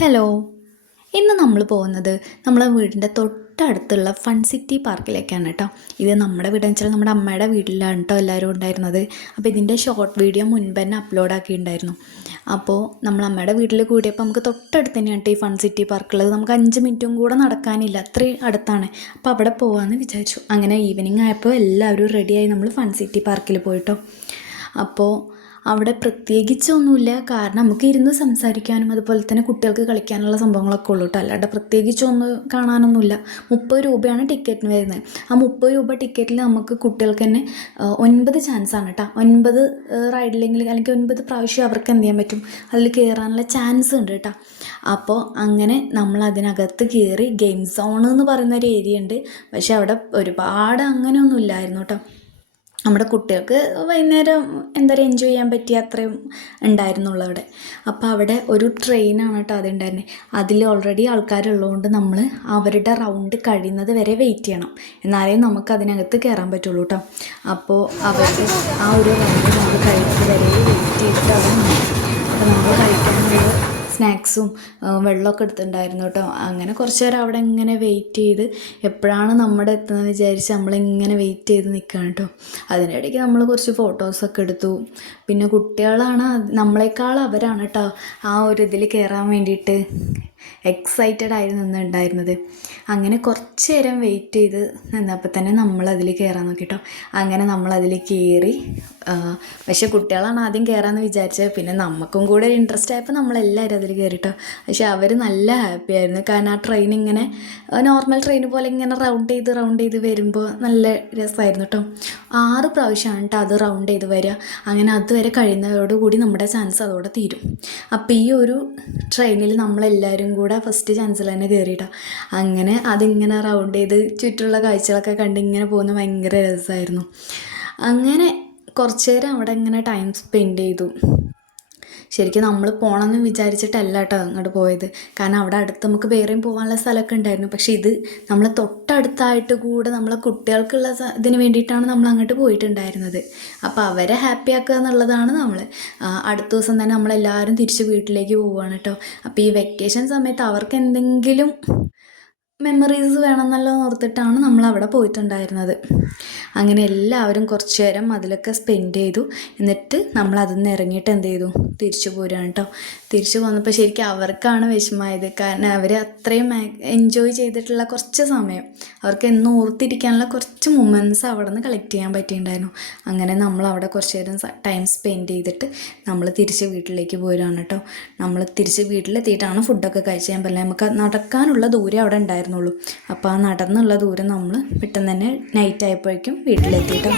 Hello, ഇന്ന് നമ്മൾ പോകുന്നത് നമ്മളെ വീടിൻ്റെ തൊട്ടടുത്തുള്ള ഫൺ സിറ്റി പാർക്കിലേക്കാണ് കേട്ടോ. ഇത് നമ്മുടെ വീടെന്ന് വെച്ചാൽ നമ്മുടെ അമ്മയുടെ വീട്ടിലാണ് കേട്ടോ എല്ലാവരും ഉണ്ടായിരുന്നത്. അപ്പോൾ ഇതിൻ്റെ ഷോർട്ട് വീഡിയോ മുൻപ് തന്നെ അപ്ലോഡ് ആക്കിയിട്ടുണ്ടായിരുന്നു. അപ്പോൾ നമ്മൾ അമ്മയുടെ വീട്ടിൽ കൂടിയപ്പോൾ നമുക്ക് തൊട്ടടുത്ത് തന്നെയാണ് കേട്ടോ ഈ ഫൺ സിറ്റി പാർക്കുള്ളത്. നമുക്ക് 5 മിനിറ്റും കൂടെ നടക്കാനില്ല, അത്രയും അടുത്താണ്. അപ്പോൾ അവിടെ പോകാമെന്ന് വിചാരിച്ചു. അങ്ങനെ ഈവനിങ് ആയപ്പോൾ എല്ലാവരും റെഡിയായി നമ്മൾ ഫൺ സിറ്റി പാർക്കിൽ പോയിട്ടോ. അപ്പോൾ അവിടെ പ്രത്യേകിച്ചൊന്നുമില്ല, കാരണം നമുക്ക് ഇരുന്ന് സംസാരിക്കാനും അതുപോലെ തന്നെ കുട്ടികൾക്ക് കളിക്കാനുള്ള സംഭവങ്ങളൊക്കെ ഉള്ളൂ കേട്ടോ. അല്ലാണ്ട് പ്രത്യേകിച്ചൊന്നും കാണാനൊന്നുമില്ല. 30 രൂപയാണ് ടിക്കറ്റിന് വരുന്നത്. ആ 30 രൂപ ടിക്കറ്റിൽ നമുക്ക് കുട്ടികൾക്ക് തന്നെ 9 ചാൻസാണ് കേട്ടോ. 9 റൈഡിലെങ്കിൽ അല്ലെങ്കിൽ 9 പ്രാവശ്യം അവർക്ക് എന്ത് ചെയ്യാൻ പറ്റും, അതിൽ കയറാനുള്ള ചാൻസ് ഉണ്ട് കേട്ടോ. അപ്പോൾ അങ്ങനെ നമ്മൾ അതിനകത്ത് കയറി. ഗെയിം സോൺ എന്ന് പറയുന്ന ഒരു ഏരിയ ഉണ്ട്, പക്ഷെ അവിടെ ഒരുപാട് അങ്ങനെയൊന്നും ഇല്ലായിരുന്നു കേട്ടോ. നമ്മുടെ കുട്ടികൾക്ക് വൈകുന്നേരം എന്താ പറയുക എൻജോയ് ചെയ്യാൻ പറ്റിയ അത്രയും ഉണ്ടായിരുന്നുള്ളൂ അവിടെ. അപ്പോൾ അവിടെ ഒരു ട്രെയിനാണ് കേട്ടോ അതുണ്ടായിരുന്നത്. അതിൽ ഓൾറെഡി ആൾക്കാരുള്ളതുകൊണ്ട് നമ്മൾ അവരുടെ റൗണ്ട് കഴിയുന്നത് വരെ വെയിറ്റ് ചെയ്യണം, എന്നാലേ നമുക്ക് അതിനകത്ത് കയറാൻ പറ്റുള്ളൂ കേട്ടോ. അപ്പോൾ അവർക്ക് ആ ഒരു റൗണ്ട് നമ്മൾ കഴിയുന്നത് വരെ വെയിറ്റ് ചെയ്തിട്ട് അവർ അപ്പോൾ നമ്മൾ കഴിക്കാനുള്ള സ്നാക്സും വെള്ളമൊക്കെ എടുത്തിട്ടുണ്ടായിരുന്നു കേട്ടോ. അങ്ങനെ കുറച്ച് നേരം അവിടെ ഇങ്ങനെ വെയിറ്റ് ചെയ്ത് എപ്പോഴാണ് നമ്മുടെ എത്തുന്നത് വിചാരിച്ച് നമ്മളിങ്ങനെ വെയിറ്റ് ചെയ്ത് നിൽക്കുകയാണ് കേട്ടോ. അതിനിടയ്ക്ക് നമ്മൾ കുറച്ച് ഫോട്ടോസൊക്കെ എടുത്തു. പിന്നെ കുട്ടികളാണ് നമ്മളെക്കാൾ അവരാണ് കേട്ടോ ആ ഒരു ഇതിൽ കയറാൻ വേണ്ടിയിട്ട് എക്സൈറ്റഡ് ആയി നിന്നുണ്ടായിരുന്നത്. അങ്ങനെ കുറച്ച് നേരം വെയിറ്റ് ചെയ്ത് നിന്നപ്പോൾ തന്നെ നമ്മളതിൽ കയറാൻ നോക്കിട്ടോ. അങ്ങനെ നമ്മളതിൽ കയറി. പക്ഷേ കുട്ടികളാണ് ആദ്യം കയറാമെന്ന് വിചാരിച്ചത്. പിന്നെ നമുക്കും കൂടെ ഇൻട്രസ്റ്റ് ആയപ്പോൾ നമ്മളെല്ലാവരും അതിൽ കയറിട്ടോ. പക്ഷേ അവർ നല്ല ഹാപ്പി ആയിരുന്നു, കാരണം ആ ട്രെയിൻ ഇങ്ങനെ നോർമൽ ട്രെയിൻ പോലെ ഇങ്ങനെ റൗണ്ട് ചെയ്ത് വരുമ്പോൾ നല്ല രസമായിരുന്നു കേട്ടോ. 6 പ്രാവശ്യമാണ് കേട്ടോ അത് റൗണ്ട് ചെയ്ത് വരിക. അങ്ങനെ അതുവരെ കഴിയുന്നതോടുകൂടി നമ്മുടെ ചാൻസ് അതോടെ തീരും. അപ്പോൾ ഈ ഒരു ട്രെയിനിൽ നമ്മളെല്ലാവരും കൂടെ ഫസ്റ്റ് ചാൻസിൽ തന്നെ കയറിയിട്ടോ. അങ്ങനെ അതിങ്ങനെ റൗണ്ട് ചെയ്ത് ചുറ്റുമുള്ള കാഴ്ചകളൊക്കെ കണ്ട് ഇങ്ങനെ പോകുന്ന ഭയങ്കര രസമായിരുന്നു. അങ്ങനെ കുറച്ച് നേരം അവിടെ ഇങ്ങനെ ടൈം സ്പെൻഡ് ചെയ്തു. ശരിക്കും നമ്മൾ പോകണമെന്ന് വിചാരിച്ചിട്ടല്ല കേട്ടോ അങ്ങോട്ട് പോയത്, കാരണം അവിടെ അടുത്ത് നമുക്ക് വേറെയും പോകാനുള്ള സ്ഥലമൊക്കെ ഉണ്ടായിരുന്നു. പക്ഷേ ഇത് നമ്മൾ തൊട്ടടുത്തായിട്ട് കൂടെ നമ്മളെ കുട്ടികൾക്കുള്ള ഇതിന് വേണ്ടിയിട്ടാണ് നമ്മൾ അങ്ങോട്ട് പോയിട്ടുണ്ടായിരുന്നത്. അപ്പോൾ അവരെ ഹാപ്പി ആക്കുക എന്നുള്ളതാണ് നമ്മൾ. അടുത്ത ദിവസം തന്നെ നമ്മളെല്ലാവരും തിരിച്ച് വീട്ടിലേക്ക് പോവുകയാണ് കേട്ടോ. അപ്പോൾ ഈ വെക്കേഷൻ സമയത്ത് അവർക്ക് എന്തെങ്കിലും മെമ്മറീസ് വേണമെന്നല്ലോ ഓർത്തിട്ടാണ് നമ്മൾ അവിടെ പോയിട്ടുണ്ടായിരുന്നത്. അങ്ങനെ എല്ലാവരും കുറച്ച് നേരം അതിലൊക്കെ സ്പെൻഡ് ചെയ്തു. എന്നിട്ട് നമ്മൾ അതിൽ നിന്ന് ഇറങ്ങിയിട്ട് എന്ത് ചെയ്തു, തിരിച്ചു പോരുകയാണ് കേട്ടോ. തിരിച്ചു പോന്നപ്പോൾ ശരിക്കും അവർക്കാണ് വിഷമമായത്, കാരണം അവർ അത്രയും എൻജോയ് ചെയ്തിട്ടുള്ള കുറച്ച് സമയം അവർക്ക് എന്നും ഓർത്തിരിക്കാനുള്ള കുറച്ച് മൊമെൻറ്റ്സ് അവിടെ നിന്ന് കളക്ട് ചെയ്യാൻ പറ്റിയിട്ടുണ്ടായിരുന്നു. അങ്ങനെ നമ്മൾ അവിടെ കുറച്ച് നേരം ടൈം സ്പെൻഡ് ചെയ്തിട്ട് നമ്മൾ തിരിച്ച് വീട്ടിലേക്ക് പോരുകയാണ് കേട്ടോ. നമ്മൾ തിരിച്ച് വീട്ടിലെത്തിയിട്ടാണ് ഫുഡൊക്കെ കഴിച്ച് ഞാൻ പറഞ്ഞത്. നമുക്ക് നടക്കാനുള്ള ദൂരം അവിടെ ഉണ്ടായിരുന്നുള്ളൂ. അപ്പോൾ ആ നടന്നുള്ള ദൂരം നമ്മൾ പെട്ടെന്ന് തന്നെ നൈറ്റ് ആയപ്പോഴേക്കും വീട്ടിലെത്തിയിട്ടോ.